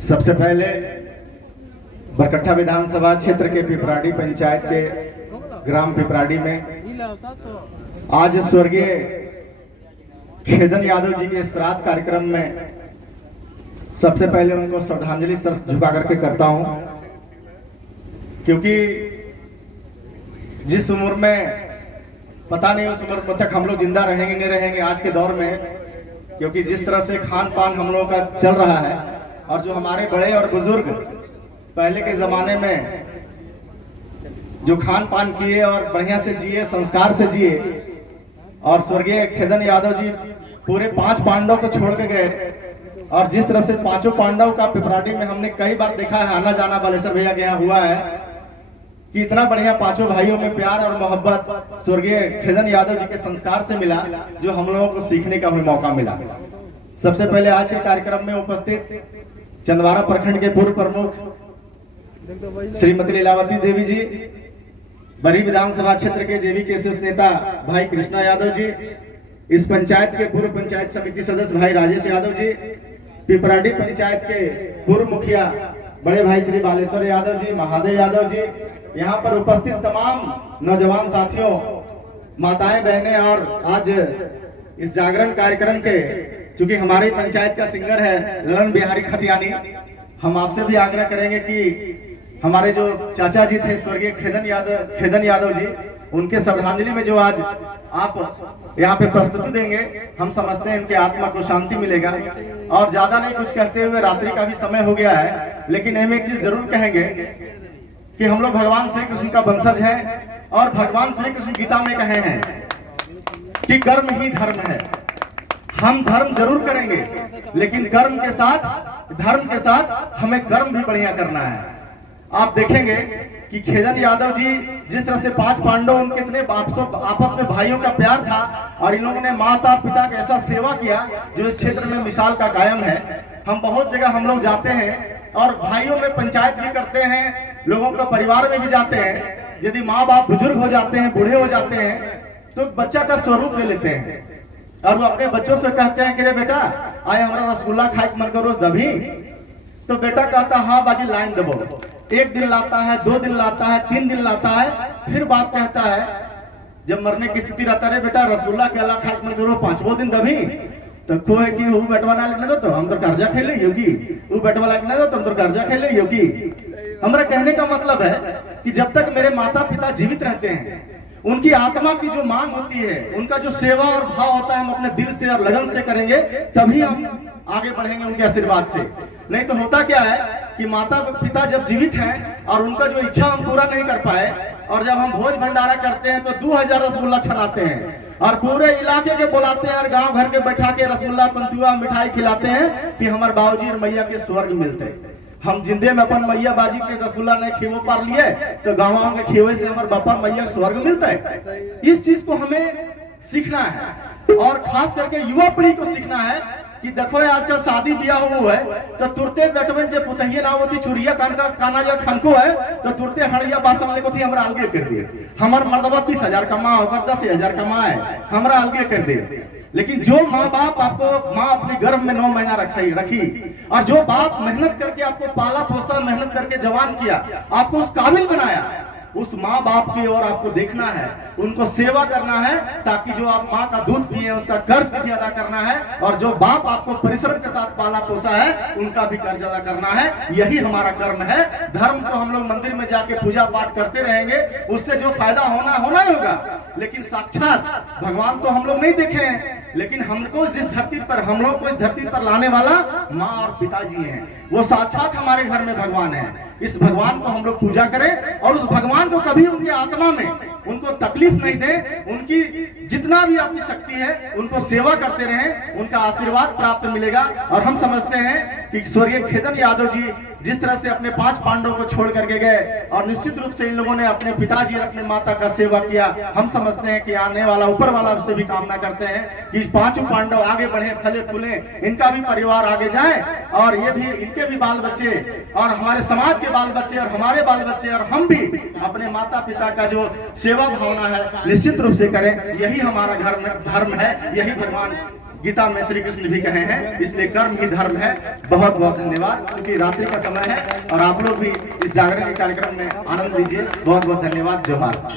सबसे पहले बरकट्ठा विधानसभा क्षेत्र के पिपराड़ी पंचायत के ग्राम पिपराड़ी में आज स्वर्गीय खेदन यादव जी के श्राद्ध कार्यक्रम में सबसे पहले उनको श्रद्धांजलि सर झुका करके करता हूं, क्योंकि जिस उम्र में पता नहीं उस उम्र तक हम लोग जिंदा रहेंगे नहीं रहेंगे आज के दौर में, क्योंकि जिस तरह से खान पान हम लोगों का चल रहा है और जो हमारे बड़े और बुजुर्ग पहले के जमाने में जो खान पान किए और बढ़िया से जिए, संस्कार से जिए, और स्वर्गीय खेदन यादव जी पूरे 5 पांडव को छोड़ के गए। और जिस तरह से 5 पांडव का पिपराड़ी में हमने कई बार देखा है, आना जाना बालेश्वर भैया के यहाँ हुआ है कि इतना बढ़िया 5 भाइयों में प्यार और मोहब्बत स्वर्गीय खेदन यादव जी के संस्कार से मिला, जो हम लोगों को सीखने का भी मौका मिला। सबसे पहले आज के कार्यक्रम में उपस्थित चंदवारा प्रखंड के पूर्व प्रमुख श्रीमती लीलावती देवी जी, बरी विधानसभा क्षेत्र के जेवीकेएसएस नेता भाई कृष्णा यादव जी, इस पंचायत के पूर्व पंचायत समिति सदस्य भाई राजेश यादव जी, पिपराड़ी पंचायत के पूर्व मुखिया बड़े भाई श्री बालेश्वर यादव जी, महादेव यादव जी, यहाँ पर उपस्थित तमाम नौजवान साथियों, माताएं बहनें, और आज इस जागरण कार्यक्रम के चूंकि हमारी पंचायत का सिंगर है ललन बिहारी खतियानी, हम आपसे भी आग्रह करेंगे कि हमारे जो चाचा जी थे स्वर्गीय खेदन यादव जी, उनके श्रद्धांजलि में जो आज आप यहाँ पे प्रस्तुति देंगे, हम समझते हैं इनके आत्मा को शांति मिलेगा। और ज्यादा नहीं कुछ कहते हुए, रात्रि का भी समय हो गया है, लेकिन हम एक चीज जरूर कहेंगे कि हम लोग भगवान श्री कृष्ण का वंशज है, और भगवान श्री कृष्ण गीता में कहे हैं कि कर्म ही धर्म है। हम धर्म जरूर करेंगे, लेकिन कर्म के साथ, धर्म के साथ हमें कर्म भी बढ़िया करना है। आप देखेंगे कि खेदन यादव जी जिस तरह से 5 पांडव, उनके इतने आपस में भाइयों का प्यार था, और इन लोगों ने माता पिता का ऐसा सेवा किया जो इस क्षेत्र में मिसाल का कायम है। हम बहुत जगह हम लोग जाते हैं और भाइयों में पंचायत भी करते हैं, लोगों के परिवार में भी जाते हैं। यदि माँ बाप बुजुर्ग हो जाते हैं, बूढ़े हो जाते हैं, तो बच्चा का स्वरूप ले लेते हैं और वो अपने बच्चों से कहते हैं कि रे बेटा आए हमारा रसगुल्ला खाए मन करो दभी। तो बेटा कहता हाँ बाजी लाइन दबो। 1 दिन लाता है, 2 दिन लाता है, 3 दिन लाता है, फिर बाप कहता है जब मरने की स्थिति रहता है, बेटा रसगुल्ला के अला खाए मन करो 5वां दिन दभी। तो कोई कि वो बेटवा ना लिखने दो तो हम तो कर्जा खेले योगी, वो बेटवा लिखने दो तो हम तो कर्जा खेले योगी। हमारा कहने का मतलब है कि जब तक मेरे माता पिता जीवित रहते हैं, उनकी आत्मा की जो मांग होती है, उनका जो सेवा और भाव होता है, हम अपने दिल से और लगन से करेंगे, तभी हम आगे बढ़ेंगे उनके आशीर्वाद से। नहीं तो होता क्या है कि माता पिता जब जीवित हैं और उनका जो इच्छा हम पूरा नहीं कर पाए, और जब हम भोज भंडारा करते हैं तो 2000 रसगुल्ला छनाते हैं और पूरे इलाके के बुलाते हैं और गांव घर के बैठा के रसगुल्ला पंतुआ मिठाई खिलाते हैं कि हमारे बाबूजी और मैया के स्वर्ग मिलते हैं। हम जिंदे में अपन मैया बाजी के रसगुल्ला नहीं खीवो पार लिए तो गाँव के खीवे से हमारे बापा मैया स्वर्ग मिलता है। इस चीज को हमें सीखना है, और खास करके युवा पीढ़ी को सीखना है कि देखो आजकल शादी ब्याह हुआ है तो तुरते बेटवन जो पुतहिया ना होती चुरिया काना जो खनको है तो तुरते हड़िया बासन ले को थी हमरा अलगे कर दिए। हमार मर्दबा 20,000 कमा होकर 10,000 कमाए, हमरा अलगे कर दिए। लेकिन जो माँ बाप आपको, माँ अपने गर्भ में 9 महीना रखी, और जो बाप मेहनत करके आपको पाला पोसा, मेहनत करके जवान किया, आपको उस काबिल बनाया, उस माँ बाप की ओर आपको देखना है, उनको सेवा करना है, ताकि जो आप माँ का दूध पिए उसका कर्ज भी अदा करना है, और जो बाप आपको परिश्रम के साथ पाला पोसा है उनका भी कर्ज अदा करना है। यही हमारा कर्म है। धर्म को हम लोग मंदिर में जाके पूजा पाठ करते रहेंगे, उससे जो फायदा होना ही होगा, लेकिन साक्षात भगवान तो हम लोग नहीं देखे हैं, लेकिन हमको जिस धरती पर, हम लोग को इस धरती पर लाने वाला माँ और पिताजी हैं, वो साक्षात हमारे घर में भगवान है। इस भगवान को हम लोग पूजा करें, और उस भगवान को कभी उनकी आत्मा में उनको तकलीफ नहीं दे, उनकी जितना भी आपकी शक्ति है उनको सेवा करते रहें, उनका आशीर्वाद प्राप्त मिलेगा। और हम समझते हैं कि स्वर्गीय खेदन यादव जी जिस तरह से अपने 5 पांडव को छोड़ करके गए, और निश्चित रूप से इन लोगों ने अपने पिताजी और अपने माता का सेवा किया, हम समझते हैं कि आने वाला ऊपर वाला से भी कामना करते हैं कि 5 पांडव आगे बढ़े, फले फूले, इनका भी परिवार आगे जाए, और ये भी, इनके भी बाल बच्चे, और हमारे समाज के बाल बच्चे, और हमारे बाल बच्चे, और हम भी अपने माता पिता का जो सेवा भावना है निश्चित रूप से करें। यही हमारा धर्म है, यही भगवान गीता में श्री कृष्ण भी कहे हैं, इसलिए कर्म ही धर्म है। बहुत बहुत धन्यवाद, क्योंकि रात्रि का समय है और आप लोग भी इस जागरण के कार्यक्रम में आनंद लीजिए। बहुत बहुत धन्यवाद। जोहार।